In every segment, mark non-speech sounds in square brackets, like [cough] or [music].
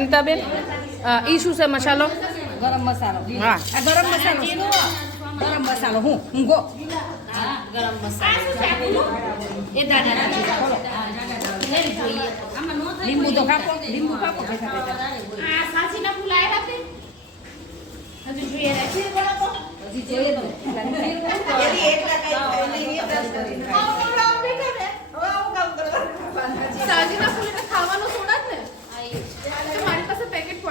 વનિતાબેન અ, ઈ શું છે મસાલો? ગરમ મસાલો. હા. આ ગરમ મસાલો છે. ગરમ મસાલો. હું? હું ગો? ગરમ મસાલો. એ દાદા લીંબુ તો કાપો લીંબુ કાપો બેઠા બેઠા આ સાચીના ફૂલ આવ્યા તે હજુ જોઈએ રાખીએ બરાબર હજી જોઈએ તો. સાજીના ફૂલ એટલે ખાવાનું થોડા જ ને?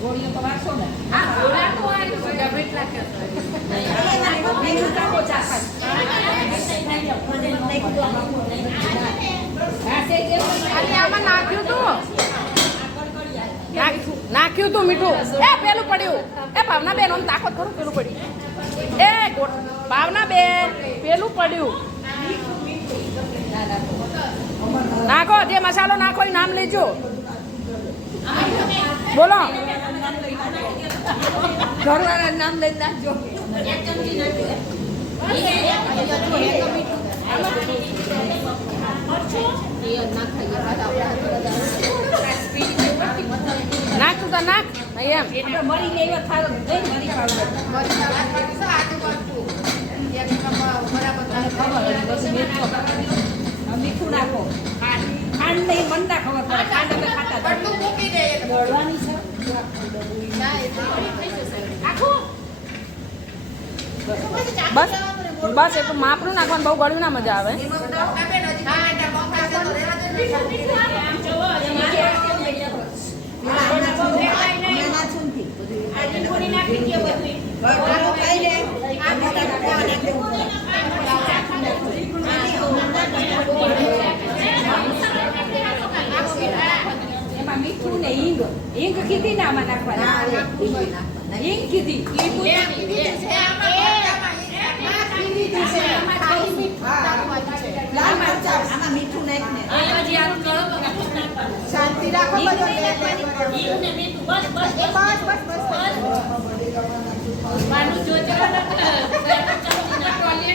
ગોળીઓ તો વાંચો ને. હા ગોળા તો આ ગમે એટલા કે નાખ્યું તું. મીઠું. એ, પેલું પડ્યું. એ, ભાવના બેન આમ તાકો ખરું, પેલું પડ્યું. એ ભાવના બેન, પેલું પડ્યું. નાખો, જે મસાલો નાખો એ નામ લેજો. બોલો. ઘરવાળાનું નામ લઈ નાખજો. નાખ તો નાખ એમ. મરી ગઈ મીઠું નાખો. ખાંડ નહીં મન ના ખબર પડે. ખાંડ અમે ખાતા બસ બસ તો માપનું નાખવાનું બહુ ગળ્યું ના મજા આવે. એમાં હિંગ કીધી ને આમાં નાખવાની? હિંગ કીધી શાંતિ મીઠું. બસ બસ બસ રાખો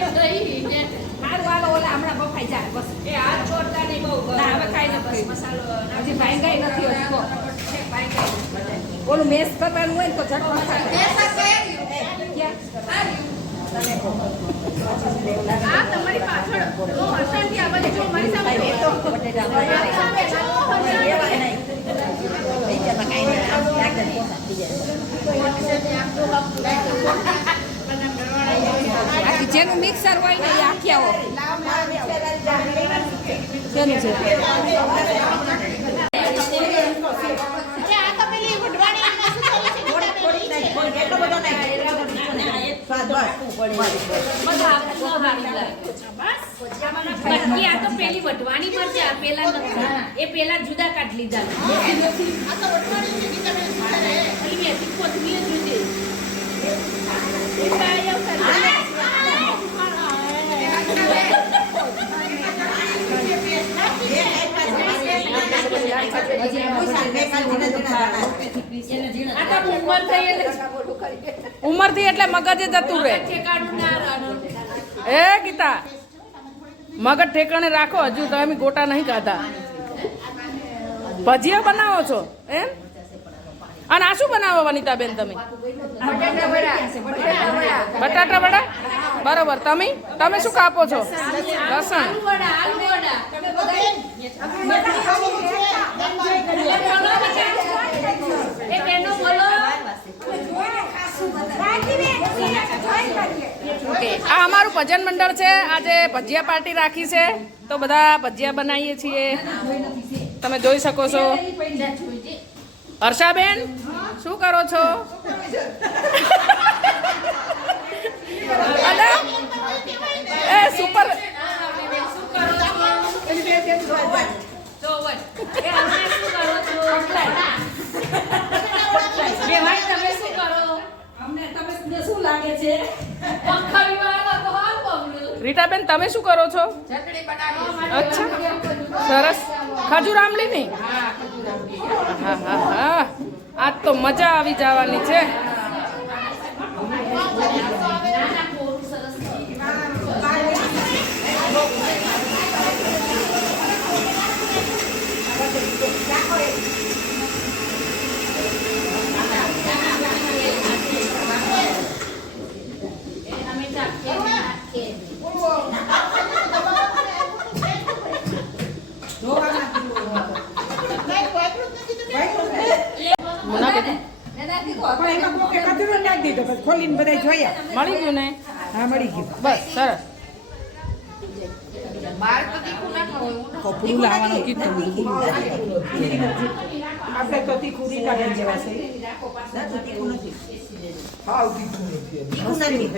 બધો મારું વાલો ઓલા હમણાં બફાઈ જાય બસ ના હવે કાંઈ નથી હજી ભાંગાઈ નથી હજી તો. ઓલું મેસ કરવાનું હોય ને તો ઝટપટ જેનું મિક્સર હોય ને એ આખી આવો. કેનું છે. વઢવાની પર છે આ પેલા એ પેલા જુદા કાઢ લીધા કોથમીર જુદી તો ઉંમરથી એટલે મગજ જતું રહે. હે એ ગીતા મગજ ઠેકાણે રાખો હજુ તમે ગોટા નહીં ખાધા. ભજીયા બનાવો છો એમ? અને આ શું બનાવો વનિતાબેન તમે? બટાટા વડા? બરોબર. તમે? તમે શું કાપો છો? લસણ. આ અમારું ભજન મંડળ છે. આજે ભજીયા પાર્ટી રાખી છે. તો બધા ભજીયા બનાવીએ છીએ. તમે જોઈ શકો છો. હર્ષાબેન, શું કરો છો? અને એ સુપર. રીટાબેન, તમે શું કરો છો? અચ્છા. સરસ. ખજૂર આમલી ની આજ તો મજા આવી જવાની છે મુના બેટા પણ એમાં કોકે કચરો નાખી દીધો પછી ખોલીને બધા જોયા મળી ગયું ને? હા મળી ગયું. બસ સરસ. કપડું લાવવાનું કીધું? આપણે તો તીખું રીટાબેન જેવા છે.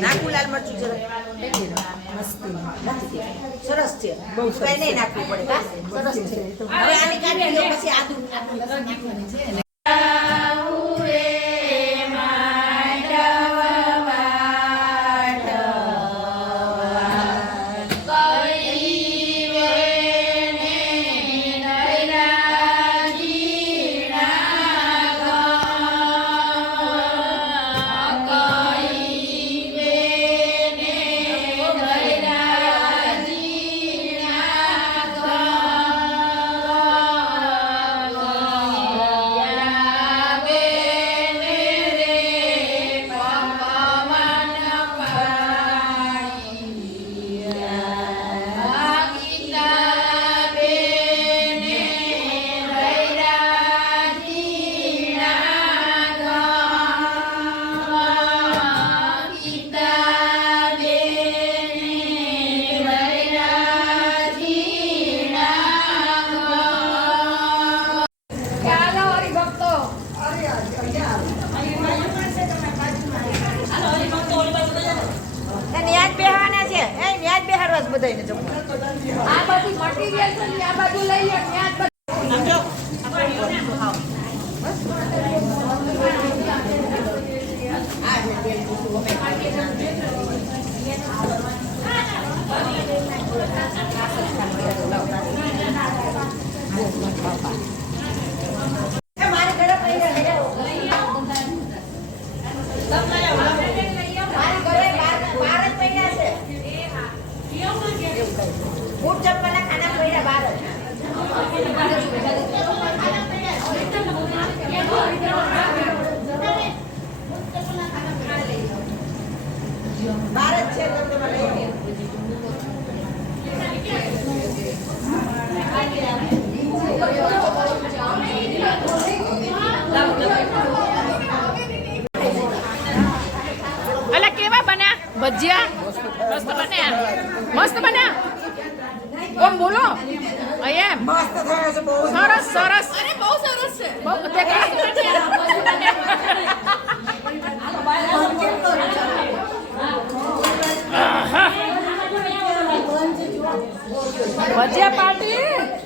નાખુલાલ મરચું જરા. સરસ છે. કઈ નહીં નાખવું પડે. સરસ છે. હવે આની કાઢી પછી આદુ બધાયને જમવા. આ મટીરિયલ બાજુ લઈ લો બધું એ મારે ઘરે પૈસા લઈ આવો. મારે ઘરે બાર બાર જ પૈસા છે બૂટ ચપ્પલના ખાના પૈસા બાર જ બાર જ છે તો તમે લઈ આવો. અલા કેવા બન્યા ભજીયા? મસ્ત બન્યા? મસ્ત બન્યા? ઓમ બોલો. એમ. સરસ સરસ. અરે બહુ સરસ છે. બહુ ભજીયા પાર્ટી?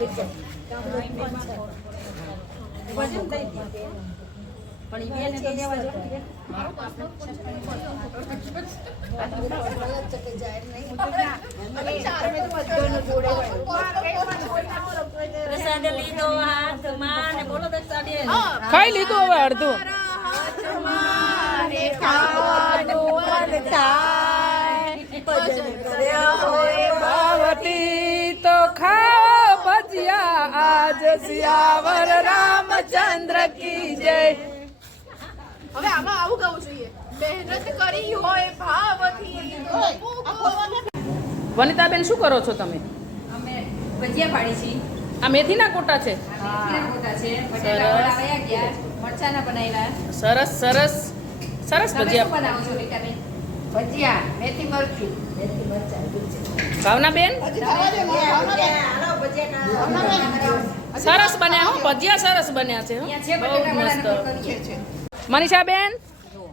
પણ પ્રસાદ લીધો હાથમાં ને બોલો દક્ષા ખાઈ લીધું હવે અડધું. પાવતી સિયાવર રામચંદ્ર કી જય. હવે આમાં આવું કહું જોઈએ. મહેનત કરી હોય ભાવથી. વનિતાબેન શું કરો છો તમે? અમે ભજીયા પાડી છીએ. આ મેથીના કોટા છે? સરસ. સરસ સરસ. ભજીયા. ભજીયા મેથી મરચું. ભાવનાબેન સરસ બન્યા હો ભજીયા સરસ બન્યા છે હો. અહીંયા છે બહુ મસ્ત. વડાને બેન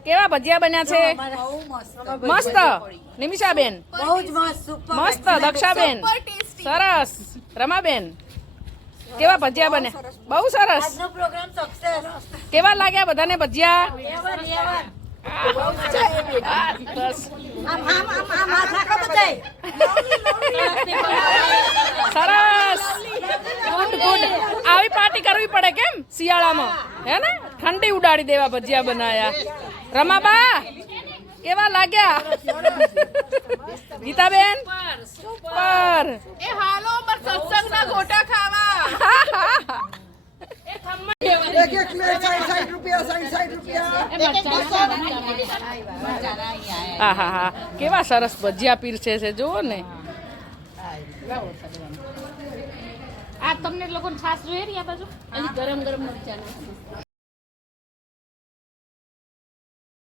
કેવા ભજીયા બન્યા છે? મસ્ત. નિમિષાબેન? બહુ જ મસ્ત. સુપર મસ્ત. દક્ષાબેન Super tasty. સરસ. રમાબેન? કેવા ભજીયા બને બહુ સરસ. આજનો પ્રોગ્રામ સક્સેસ કેવા લાગ્યા બધાને ભજીયા? આમ આમ આમ આમ આમ [laughs] આવી પાર્ટી કરવી પડે કેમ? શિયાળામાં. હે ને? ઠંડી ઉડાડી દેવા ભજીયા બનાયા. રમાબા કેવા લાગ્યા? ગીતાબેન? પર એ હાલો અમાર સત્સંગના ગોટા ખાવા. એક એક પ્લેટ સાઠ સાઠ રૂપિયા સાઠ સાઠ રૂપિયા. હા હા હા કેવા સરસ ભજીયા પીરસે છે જુઓ ને. આ તમને લોકોને છાસ જોઈએ ને આ બાજુ? હજી ગરમ ગરમ મરચા